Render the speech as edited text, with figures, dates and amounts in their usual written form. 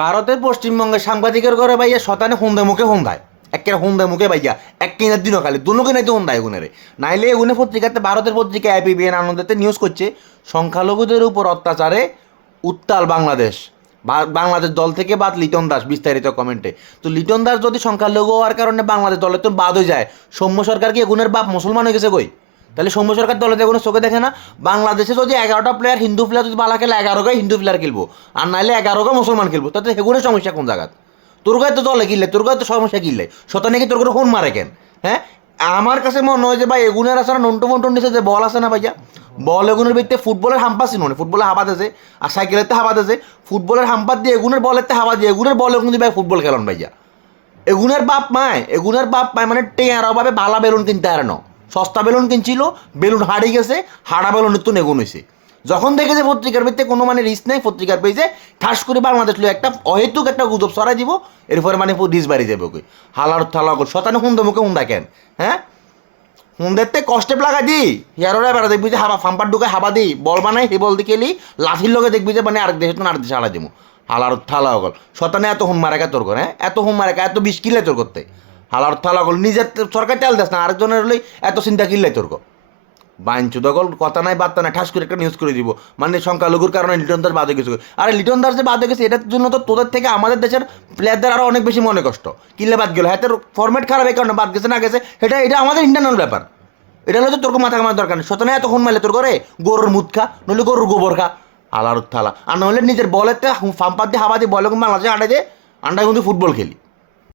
ভারতের পশ্চিমবঙ্গের সাংবাদিকের ঘরে ভাইয়া শতানে হুন্দে মুখে হুন্দায় একের হুন্দে মুখে ভাইয়া এক কিনার দিনও খালি দুনো কিনাইতে হুন্দায় এগুনের নাইলে এগুনে পত্রিকাতে ভারতের পত্রিকা এপিবিএন আনন্দতে নিউজ করছে সংখ্যালঘুদের উপর অত্যাচারে উত্তাল বাংলাদেশ। বাংলাদেশ দল থেকে বাদ লিটন দাস বিস্তারিত কমেন্টে। তো লিটন দাস যদি সংখ্যালঘু হওয়ার কারণে বাংলাদেশ দলের তো বাদ হয়ে যায়, সৌম্য সরকার কি এগুনের বাপ মুসলমান হয়ে গেছে কই? তাহলে সৌম্য সরকার দলে কোনো চোখে দেখে না? বাংলাদেশে যদি 11টা প্লেয়ার হিন্দু প্লেয়ার যদি বালা খেলে 11 হিন্দু প্লেয়ার খেলবো, আর নাইলে 11 মুসলমান খেলবো, তাতে সেগুলো সমস্যা কোন জায়গাত? তোর গায়ে তো দলে কিনলে, তোর গায়ে তো সমস্যা কিনলে শত নাকি তোর করে ফোন মারে কেন? হ্যাঁ, আমার কাছে মনে হয় যে ভাই এগুনের আসলে নন্টু ফন্টন নিচে যে বল আছে না ভাইয়া, বল এগুনের ভিত্তিতে ফুটবলের হাম্পাস ছিল না, ফুটবলে হাবা দেছে আর সাইকেলের হাবা দেছে, ফুটবলের হাম্পাস দিয়ে এগুনের বলের হাবা দিয়ে এগুনের বল এগুন ভাই ফুটবল খেলন ভাইয়া। এগুনের বাপ মায় মানে টেয়ার অভাবে ভালা বেলুন কিনতে হারানো, সস্তা বেলুন কিনছিল, বেলুন হারিয়ে গেছে, হারা বেলুন তো নেগুন হয়েছে। যখন দেখেছে পত্রিকার ভিত্তিতে কোনো মানে রিস্ক নেই, পত্রিকার পেয়েছে ঠাস করে বাংলাদেশ লো একটা অহেতুক একটা গুজব ছড়াই দিব, এরপরে মানে রিস বাড়ি যাবে ওকে হালার থালা শতানে হুন্দা মুখে হুন্দা কেন? হ্যাঁ, হুন্দেরতে কষ্টে লাগা দি হিয়ারোরা বেড়া দেখবি যে হাবা ফাম্পার ঢুকে হাবা দিই বল বানাই সেই বল দিয়ে খেলি লাঠির লগে দেখবি যে মানে আরেক দেশে তো আরেক দেশে হারা দিব হালার থালা গল শতানে এত হুম মারা তোর করে, হ্যাঁ এত হুম মারা এত বিষ কিলে তোর করতে হালার থালা গল নিজের সরকার তেল দেস না আরেকজনের হলেই এত চিন্তা কিনলে তোর গো বাইঞ্চু দখল কথা নাই বার্তা নাই ঠাস করে একটা নিউজ করে দিব মানে সংখ্যালঘুর কারণে লিটন দাস বাদে গেছে। আরে লিটন দাস যে বাদে গেছে এটার জন্য তো তোদের থেকে আমাদের দেশের প্লেয়ারদের আরও অনেক বেশি মনে কষ্ট কিনলে বাদ গেল, হ্যাঁ তোর ফরম্যাট খারাপ এই কারণে বাদ গেছে না গেছে এটা আমাদের ইন্টারনাল ব্যাপার। এটা হলো তো তোর মাথা কামার দরকার নেই, শতনে এত খুন মারলে তোর ঘরে গরুর মুদ খা নইলে গরুর গোবর খা আলার থালা, আর নইলে নিজের বলেতে ফাম্পার দিয়ে হাবা দিয়ে বলে বাংলাদেশে আডাই দিয়ে আন্ডায় কিন্তু ফুটবল খেলি।